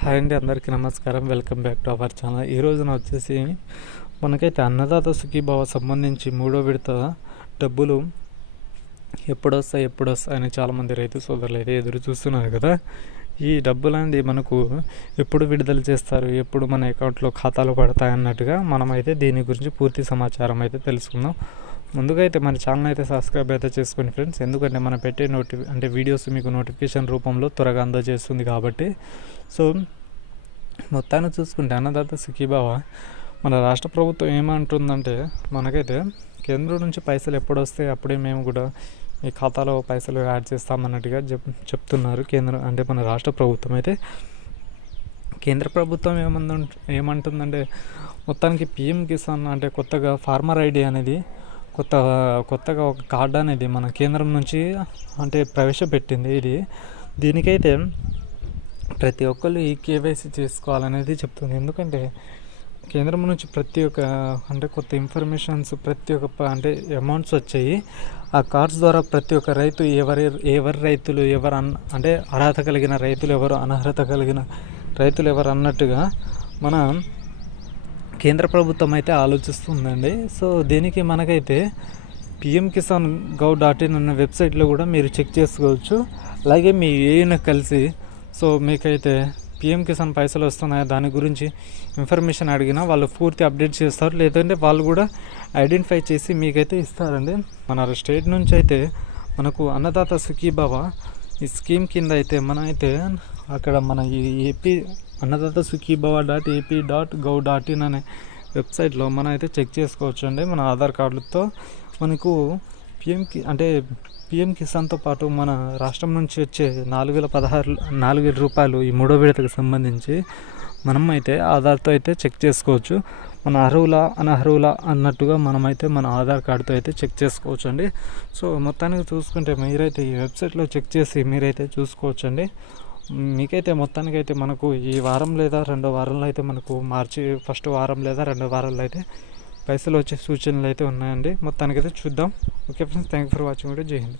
Hi అండి, అందరికీ నమస్కారం. Welcome back to our channel. ఈ రోజున వచ్చేసి మనకైతే అన్నదాత సుఖీభావ సంబంధించి మూడో విడత డబ్బులు ఎప్పుడొస్తాయి అని చాలామంది రైతు సోదరులు అయితే ఎదురు చూస్తున్నారు కదా. ఈ డబ్బులు అనేది మనకు ఎప్పుడు విడుదల చేస్తారు, ఎప్పుడు మన అకౌంట్లో ఖాతాలో పడతాయి అన్నట్టుగా మనమైతే దీని గురించి పూర్తి సమాచారం అయితే తెలుసుకుందాం. ముందుగా అయితే మన ఛానల్ అయితే సబ్స్క్రైబ్ అయితే చేసుకోండి ఫ్రెండ్స్, ఎందుకంటే మనం పెట్టే వీడియోస్ మీకు నోటిఫికేషన్ రూపంలో త్వరగా అందజేస్తుంది కాబట్టి. సో మొత్తాన్ని చూసుకుంటే అన్నదాత సుఖీభావ మన రాష్ట్ర ప్రభుత్వం ఏమంటుందంటే, మనకైతే కేంద్రం నుంచి పైసలు ఎప్పుడు వస్తాయి అప్పుడే మేము కూడా మీ ఖాతాలో పైసలు యాడ్ చేస్తామన్నట్టుగా చెప్తున్నారు కేంద్రం, అంటే మన రాష్ట్ర ప్రభుత్వం. అయితే కేంద్ర ప్రభుత్వం ఏమంటుందంటే మొత్తానికి పిఎం కిసాన్ అంటే కొత్తగా ఫార్మర్ ఐడి అనేది కొత్తగా ఒక కార్డు అనేది మన కేంద్రం నుంచి అంటే ప్రవేశపెట్టింది. దీనికైతే ప్రతి ఒక్కళ్ళు ఈ కేవైసీ చేసుకోవాలనేది చెప్తుంది. ఎందుకంటే కేంద్రం నుంచి ప్రతి ఒక్క అంటే కొత్త ఇన్ఫర్మేషన్స్ ప్రతి ఒక్క అంటే అమౌంట్స్ వచ్చాయి. ఆ కార్డ్స్ ద్వారా ప్రతి ఒక్క రైతు ఎవరి రైతులు అంటే అర్హత కలిగిన రైతులు ఎవరు, అనర్హత కలిగిన రైతులు ఎవరు అన్నట్టుగా మన కేంద్ర ప్రభుత్వం అయితే ఆలోచిస్తుందండి. సో దీనికి మనకైతే pmkisan.gov.in అన్న వెబ్సైట్లో కూడా మీరు చెక్ చేసుకోవచ్చు. అలాగే మీ ఏఈని కలిసి సో మీకైతే పిఎం కిసాన్ పైసలు వస్తున్నాయా దాని గురించి ఇన్ఫర్మేషన్ అడిగినా వాళ్ళు పూర్తి అప్డేట్ చేస్తారు, లేదంటే వాళ్ళు కూడా ఐడెంటిఫై చేసి మీకైతే ఇస్తారండి. మన స్టేట్ నుంచి అయితే మనకు అన్నదాత సుఖీభావ ఈ స్కీమ్ కింద అయితే మనం అయితే అక్కడ మన ఈ ఏపీ అన్నదాత సుఖీభావ.ap.gov.in అనే వెబ్సైట్లో మనం అయితే చెక్ చేసుకోవచ్చు అండి. మన ఆధార్ కార్డులతో మనకు పిఎం కిసాన్తో పాటు మన రాష్ట్రం నుంచి వచ్చే 4,016 రూపాయలు ఈ మూడో విడతకు సంబంధించి మనం అయితే ఆధార్తో అయితే చెక్ చేసుకోవచ్చు. మన అనర్హులా అన్నట్టుగా మనమైతే మన ఆధార్ కార్డుతో అయితే చెక్ చేసుకోవచ్చు అండి. సో మొత్తానికి చూసుకుంటే మీరైతే ఈ వెబ్సైట్లో చెక్ చేసి మీరైతే చూసుకోవచ్చు అండి. మీకైతే మొత్తానికైతే మనకు ఈ వారం లేదా రెండో వారంలో అయితే మనకు మార్చి ఫస్ట్ వారం లేదా రెండో వారంలో అయితే పైసలు వచ్చే సూచనలు అయితే ఉన్నాయండి. మొత్తానికైతే చూద్దాం. Okay friends, thank you for watching video. జై హింద్.